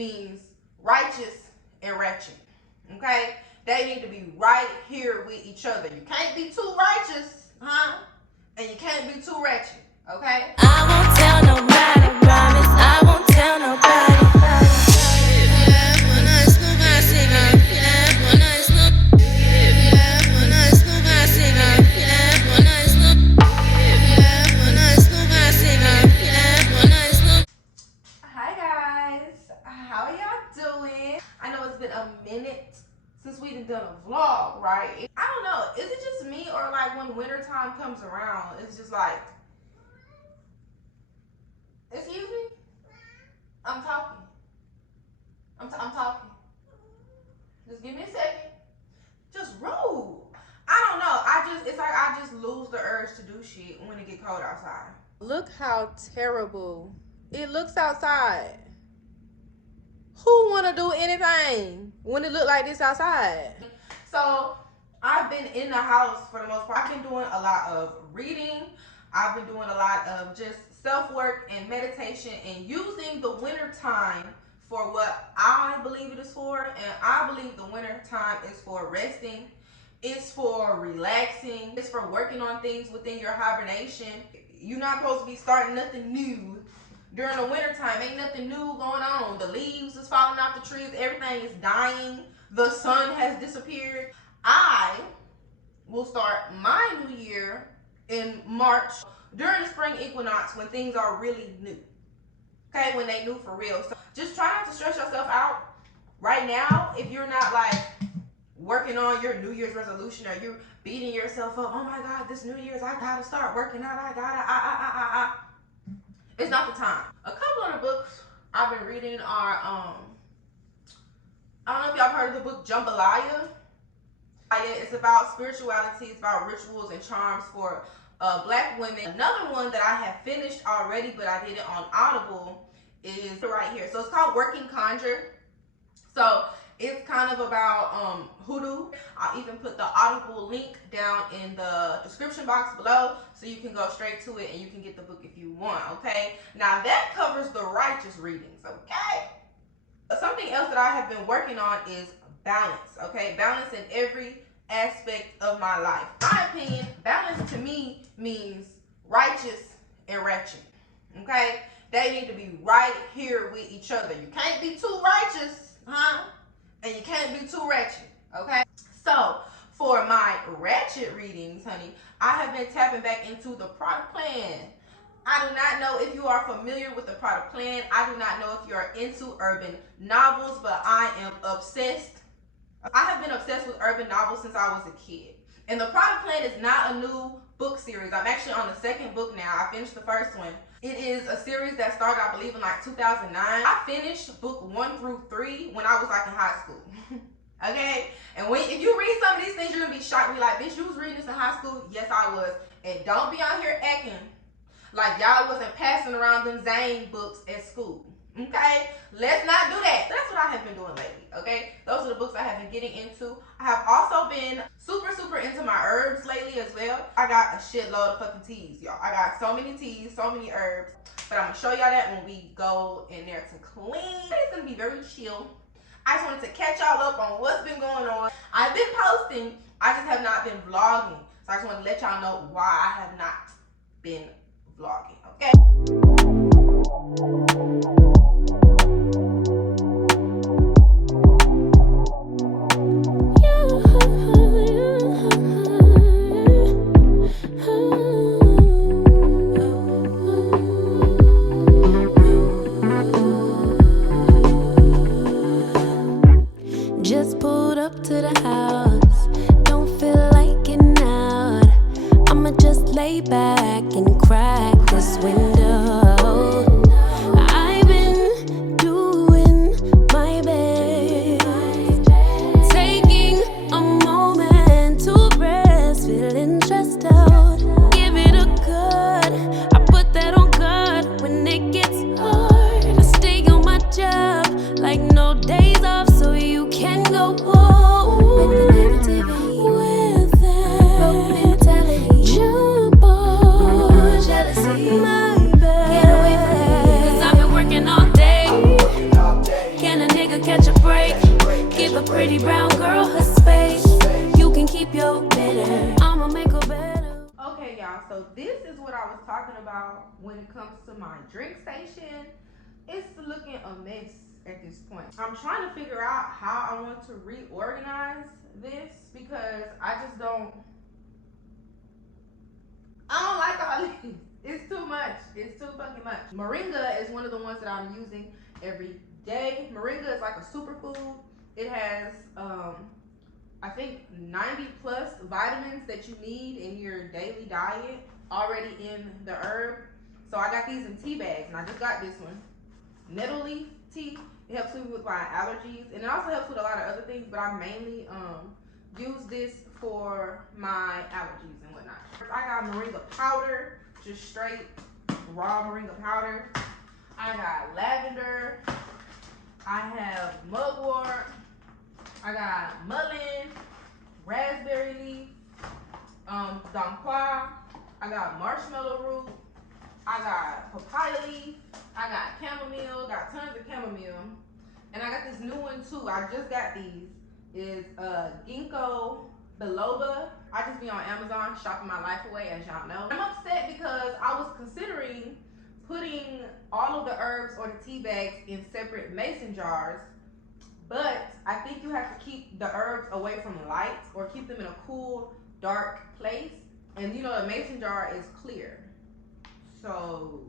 means righteous and ratchet. Okay? They need to be right here with each other. You can't be too righteous, and you can't be too ratchet. Okay? I won't tell nobody, promise I won't tell nobody. Hi guys, how are y'all doing? I know it's been a minute since we've done a vlog, right? I don't know, is it just me or like when winter time comes around, it's just like, excuse me? I'm talking. I'm talking. Just give me a second. Just rude. I don't know. It's like I just lose the urge to do shit when it get cold outside. Look how terrible it looks outside. Who wanna do anything when it look like this outside? So I've been in the house for the most part. I've been doing a lot of reading. I've been doing a lot of just self-work and meditation and using the winter time for what I believe it is for. And I believe the winter time is for resting. It's for relaxing. It's for working on things within your hibernation. You're not supposed to be starting nothing new during the winter time. Ain't nothing new going on. The leaves is falling off the trees. Everything is dying. The sun has disappeared. I will start my new year in March during the spring equinox when things are really new. Okay, when they new for real. So just try not to stress yourself out right now if you're not like working on your New Year's resolution or you're beating yourself up. Oh my God, this New Year's, I gotta start working out. It's not the time. A couple of the books I've been reading are, I don't know if y'all heard of the book Jambalaya. It's about spirituality, it's about rituals and charms for Black women. Another one that I have finished already, but I did it on Audible, is right here. So it's called Working Conjure. So it's kind of about hoodoo. I'll even put the Audible link down in the description box below so you can go straight to it and you can get the book if you want, okay? Now that covers the righteous readings, okay? Something else that I have been working on is balance, okay? Balance in every aspect of my life. In my opinion, balance to me means righteous and ratchet, okay? They need to be right here with each other. You can't be too righteous, and you can't be too ratchet, okay? So for my ratchet readings, honey, I have been tapping back into the product plan. I do not know if you are familiar with the product plan. I do not know if you are into urban novels, but I am obsessed. I have been obsessed with urban novels since I was a kid. And the product plan is not a new book series. I'm actually on the second book now. I finished the first one. It is a series that started, I believe, in like 2009. I finished book 1 through 3 when I was like in high school. Okay? And if you read some of these things, you're gonna be shocked. Be like, bitch, you was reading this in high school? Yes, I was. And don't be out here acting like y'all wasn't passing around them Zane books at school. Okay? Let's not do that. That's what I have been doing lately. Okay? Those are the books I have been getting into. I have also been super into my herbs lately as well. I got a shitload of fucking teas, y'all. I got so many teas, so many herbs. But I'm gonna show y'all that when we go in there to clean. It's gonna be very chill. I just wanted to catch y'all up on what's been going on. I've been posting, I just have not been vlogging. So I just want to let y'all know why I have not been vlogging, okay? Just pulled up to the house, don't feel like getting out. I'ma just lay back and crack this window. I've been pretty brown girl her space. You can keep your bitter, I'ma make her better. Okay, y'all, so this is what I was talking about when it comes to my drink station. It's looking a mess at this point. I'm trying to figure out how I want to reorganize this because I don't like all this. It's too much. It's too fucking much. Moringa is one of the ones that I'm using every day. Moringa is like a superfood. It has I think 90 plus vitamins that you need in your daily diet already in the herb. So I got these in tea bags, and I just got this one. Nettle leaf tea. It helps me with my allergies, and it also helps with a lot of other things, but I mainly use this for my allergies and whatnot. I got moringa powder, just straight raw moringa powder. I got lavender. I have mugwort. I got mullein, raspberry leaf, donquois. I got marshmallow root. I got papaya leaf. I got chamomile. Got tons of chamomile. And I got this new one too. I just got these. Is ginkgo biloba. I just be on Amazon shopping my life away, as y'all know. I'm upset because I was considering putting all of the herbs or the tea bags in separate mason jars, but I think you have to keep the herbs away from light or keep them in a cool, dark place. And you know, the mason jar is clear. So,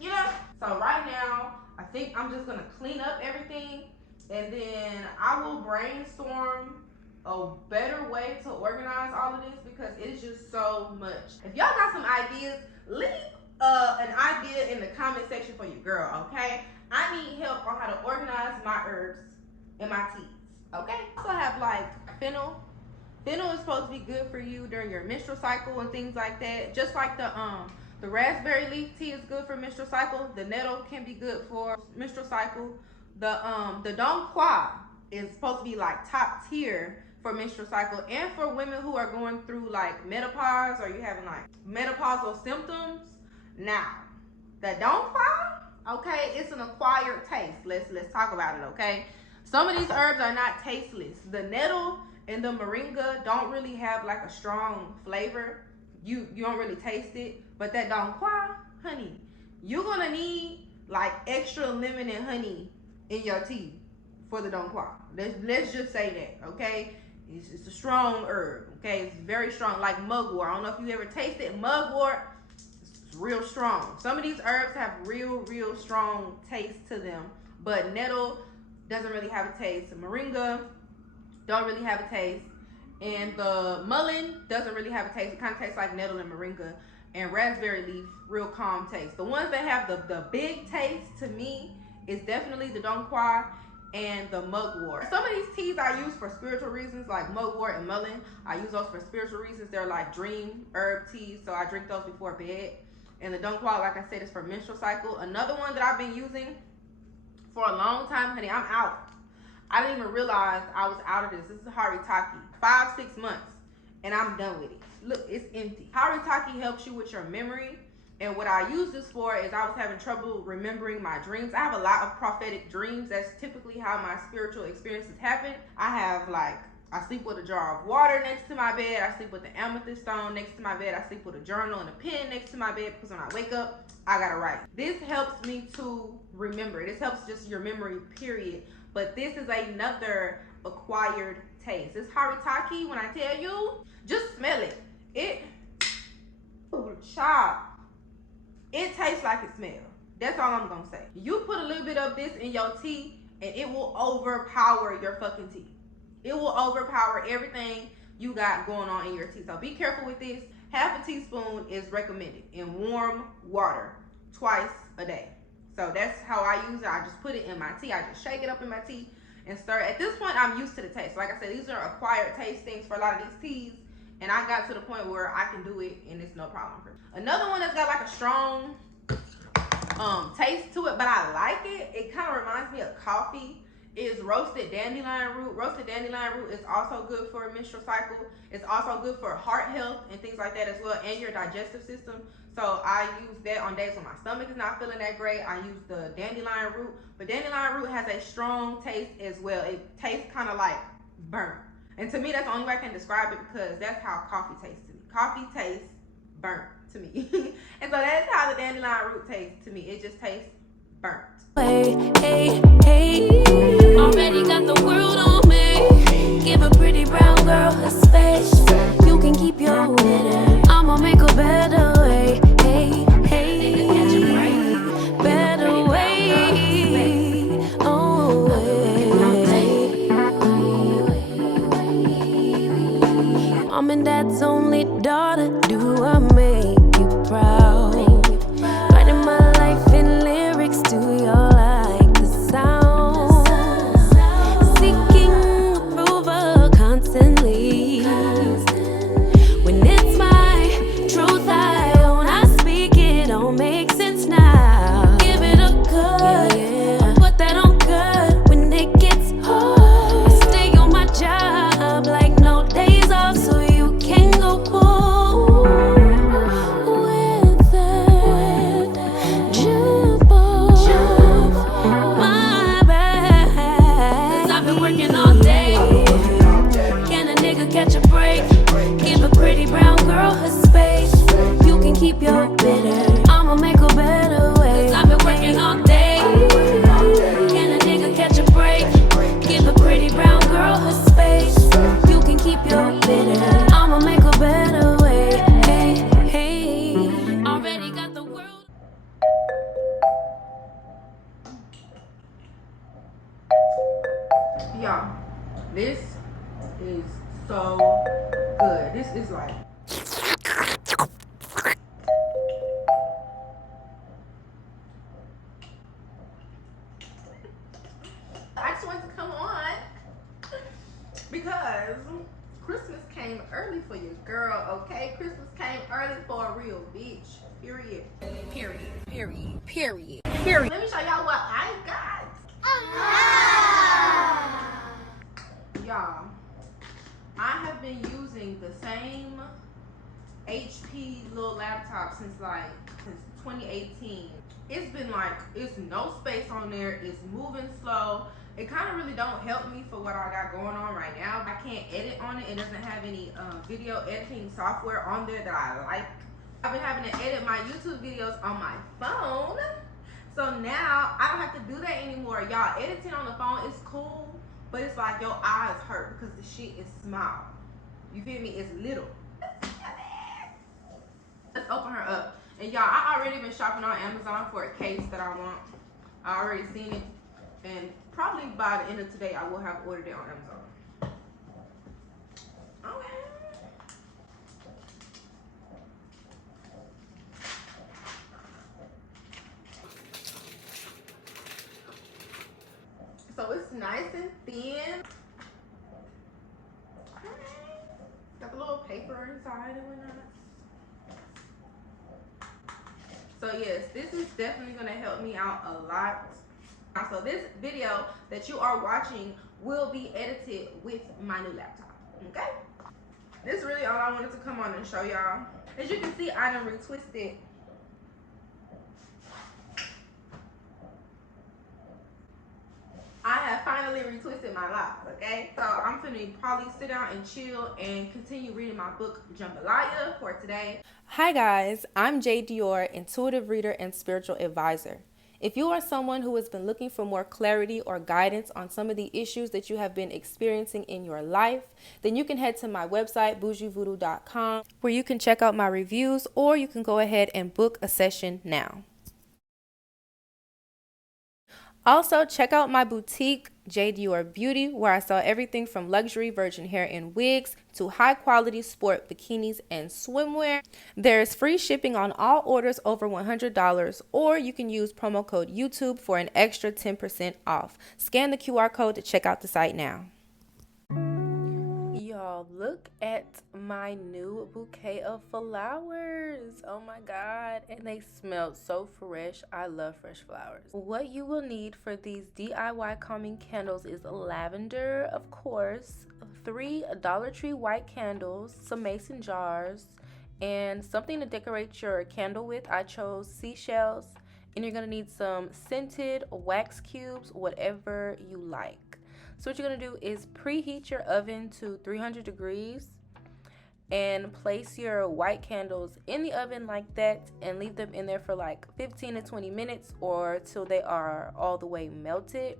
you know, so right now, I think I'm just gonna clean up everything, and then I will brainstorm a better way to organize all of this because it is just so much. If y'all got some ideas, leave an idea in the comment section for your girl, okay? I need help on how to organize my herbs and my teas, okay? I also have like fennel. Fennel is supposed to be good for you during your menstrual cycle and things like that. Just like the raspberry leaf tea is good for menstrual cycle. The nettle can be good for menstrual cycle. The donquois is supposed to be like top tier for menstrual cycle and for women who are going through like menopause or you having like menopausal symptoms. Now, the donquois, okay, it's an acquired taste. Let's talk about it, okay? Some of these herbs are not tasteless. The nettle and the moringa don't really have like a strong flavor. You don't really taste it. But that donquois, honey, you're gonna need like extra lemon and honey in your tea for the donquois. Let's just say that, okay? It's a strong herb, okay? It's very strong, like mugwort. I don't know if you ever tasted mugwort. It's real strong. Some of these herbs have real strong taste to them, but nettle doesn't really have a taste. Moringa don't really have a taste, and the mullein doesn't really have a taste. It kind of tastes like nettle and moringa. And raspberry leaf, real calm taste. The ones that have the big taste to me is definitely the donquois and the mugwort. Some of these teas I use for spiritual reasons, like mugwort and mullein. I use those for spiritual reasons. They're like dream herb teas, so I drink those before bed. And the donquois, like I said, is for menstrual cycle. Another one that I've been using for a long time, honey, I'm out. I didn't even realize I was out of this. This is haritaki, 5-6 months, and I'm done with it. Look, it's empty. Haritaki helps you with your memory. And what I use this for is I was having trouble remembering my dreams. I have a lot of prophetic dreams. That's typically how my spiritual experiences happen. I have like, I sleep with a jar of water next to my bed. I sleep with the amethyst stone next to my bed. I sleep with a journal and a pen next to my bed because when I wake up, I gotta write. This helps me to remember. This helps just your memory, period. But this is another acquired taste. This haritaki, when I tell you, just smell it. Child, it tastes like it smells. That's all I'm gonna say. You put a little bit of this in your tea and it will overpower your fucking tea. It will overpower everything you got going on in your tea. So be careful with this. Half a teaspoon is recommended in warm water twice a day. So that's how I use it. I just put it in my tea. I just shake it up in my tea and stir it. At this point, I'm used to the taste. Like I said, these are acquired taste things for a lot of these teas. And I got to the point where I can do it and it's no problem for me. Another one that's got like a strong taste to it, but I like it. It kind of reminds me of coffee. Is roasted dandelion root. Roasted dandelion root is also good for a menstrual cycle. It's also good for heart health and things like that as well, and your digestive system. So I use that on days when my stomach is not feeling that great. I use the dandelion root, but dandelion root has a strong taste as well. It tastes kind of like burnt. And to me, that's the only way I can describe it, because that's how coffee tastes to me. Coffee tastes burnt to me. And so that's how the dandelion root tastes to me. It just tastes burnt. Hey, hey, hey, already got the world on me. Give a pretty brown girl her space. You can keep your winner. I'ma make a better way. Hey, hey, catch a break. Better way. Oh, hey. Mom and dad's only daughter. Do I make you proud? Writing my life in lyrics. Do you like the sound? Seeking approval constantly. When it's my truth I own, I speak it, don't make sense now. Give it a cut, put that on cut when it gets hard. I stay on my job like no days off, so you can go pull with that jump off my back. 'Cause I've been working all day. Can a nigga catch a break? Give a pretty brown girl her space. You can keep your bitter. I'ma make a better way. 'Cause I've been working all day. Can a nigga catch a break? Give a pretty brown girl her space. You can keep your bitter. I'ma make a better way. Hey, hey. Already got the world. Y'all, this is so good. This is like, I just wanted to come on because Christmas came early for your girl, okay? Christmas came early for a real bitch. Period. Period, period, period. Let me show y'all what I got. Y'all, I have been using the same HP little laptop since 2018. It's been like, it's no space on there, it's moving slow. It kind of really don't help me for what I got going on right now. I can't edit on it. It doesn't have any video editing software on there that I like. I've been having to edit my YouTube videos on my phone. So now I don't have to do that anymore. Y'all, editing on the phone is cool, but it's like your eyes hurt because the shit is small. You feel me? It's little. Let's open her up. And y'all, I already been shopping on Amazon for a case that I want. I already seen it, and probably by the end of today I will have ordered it on Amazon. Okay. So it's nice and thin. Got the little paper inside and whatnot. So yes, this is definitely gonna help me out a lot. So this video that you are watching will be edited with my new laptop, okay? This is really all I wanted to come on and show y'all. As you can see, I done retwisted I have finally retwisted my locks, okay? So I'm finna probably sit down and chill and continue reading my book, Jambalaya, for today. Hi guys, I'm Jay Dior, intuitive reader and spiritual advisor. If you are someone who has been looking for more clarity or guidance on some of the issues that you have been experiencing in your life, then you can head to my website, bougievoodoo.com, where you can check out my reviews, or you can go ahead and book a session now. Also, check out my boutique, J. Dior Beauty, where I sell everything from luxury virgin hair and wigs to high-quality sport bikinis and swimwear. There is free shipping on all orders over $100, or you can use promo code YouTube for an extra 10% off. Scan the QR code to check out the site now. Y'all, look at my new bouquet of flowers. Oh my god, and they smell so fresh. I love fresh flowers. What you will need for these DIY calming candles is lavender, of course, 3 Dollar Tree white candles, some mason jars, And something to decorate your candle with, I chose seashells. And you're gonna need some scented wax cubes, whatever you like. So what you're gonna do is preheat your oven to 300 degrees and place your white candles in the oven like that and leave them in there for like 15 to 20 minutes or till they are all the way melted.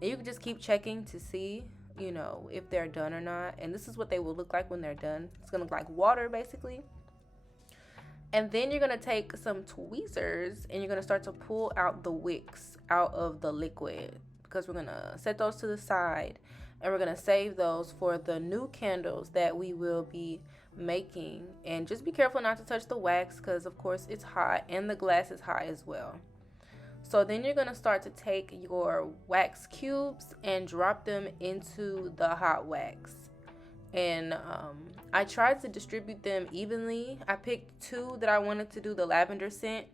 And you can just keep checking to see, you know, if they're done or not. And this is what they will look like when they're done. It's gonna look like water basically. And then you're gonna take some tweezers and you're gonna start to pull out the wicks out of the liquid, because we're gonna set those to the side and we're gonna save those for the new candles that we will be making. And just be careful not to touch the wax, because of course it's hot and the glass is hot as well. So then you're gonna start to take your wax cubes and drop them into the hot wax. And I tried to distribute them evenly. I picked 2 that I wanted to do the lavender scent.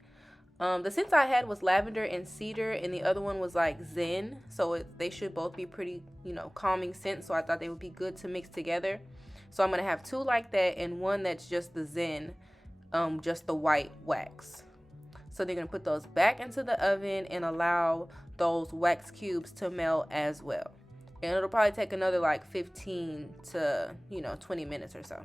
The scents I had was lavender and cedar, and the other one was like zen. So they should both be pretty, you know, calming scents. So I thought they would be good to mix together. So I'm gonna have 2 like that and 1 that's just the zen, just the white wax. So they're gonna put those back into the oven and allow those wax cubes to melt as well. And it'll probably take another like 15 to 20 minutes or so.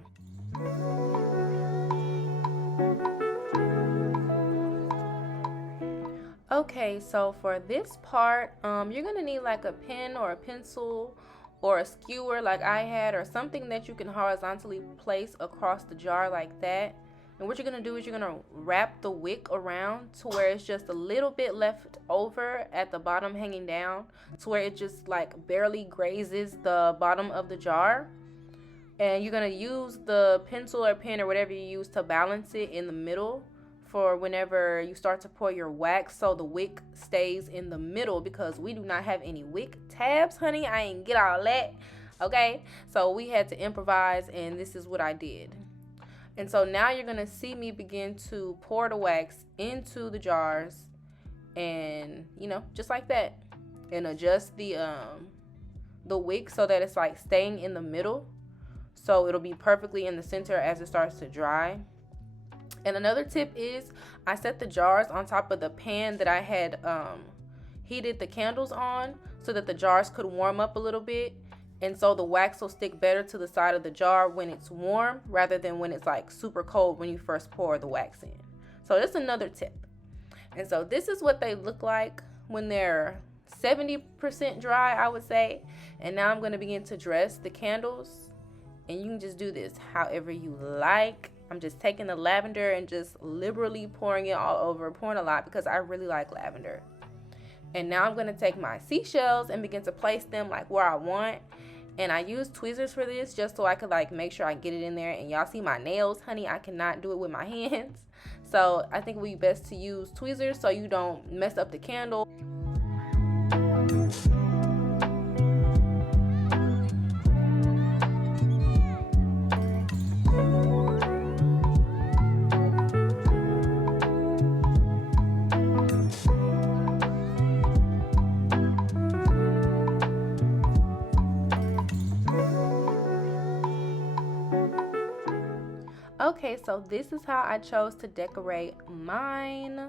Okay, so for this part, you're gonna need like a pen or a pencil or a skewer like I had, or something that you can horizontally place across the jar like that. And what you're gonna do is you're gonna wrap the wick around to where it's just a little bit left over at the bottom hanging down, to where it just like barely grazes the bottom of the jar. And you're gonna use the pencil or pen or whatever you use to balance it in the middle for whenever you start to pour your wax, so the wick stays in the middle, because we do not have any wick tabs, honey. I ain't get all that. Okay, so we had to improvise, and this is what I did. And so now you're gonna see me begin to pour the wax into the jars, and just like that, and adjust the wick so that it's like staying in the middle, so it'll be perfectly in the center as it starts to dry. And another tip is I set the jars on top of the pan that I had heated the candles on, so that the jars could warm up a little bit. And so the wax will stick better to the side of the jar when it's warm, rather than when it's like super cold when you first pour the wax in. So that's another tip. And so this is what they look like when they're 70% dry, I would say. And now I'm going to begin to dress the candles. And you can just do this however you like. I'm just taking the lavender and just liberally pouring it all over, pouring a lot because I really like lavender. And now I'm going to take my seashells and begin to place them like where I want. And I use tweezers for this just so I could like make sure I get it in there. And y'all see my nails, honey, I cannot do it with my hands. So I think it would be best to use tweezers so you don't mess up the candle. Okay, so this is how I chose to decorate mine.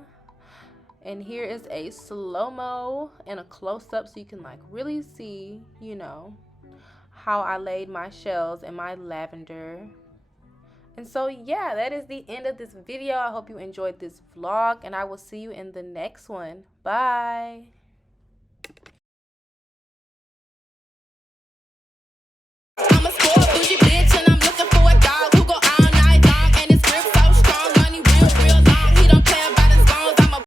And here is a slow-mo and a close-up so you can like really see, how I laid my shells and my lavender. And so yeah, that is the end of this video. I hope you enjoyed this vlog, and I will see you in the next one. Bye.